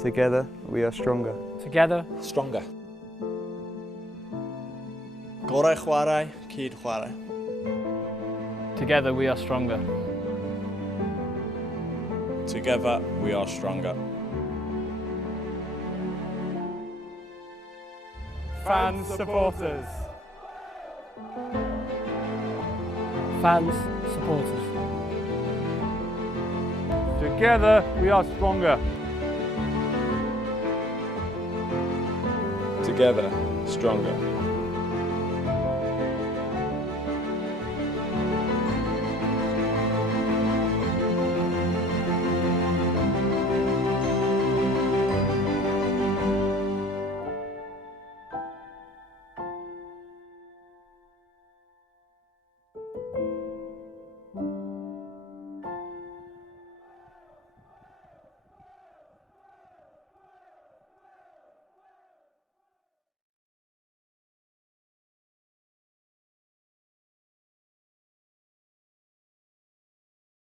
Together we are stronger. Together, Stronger. Gorau chwarae, chwarae. together we are stronger. Together we are stronger. Fans, supporters. Fans, supporters. Together we are stronger. Together, stronger.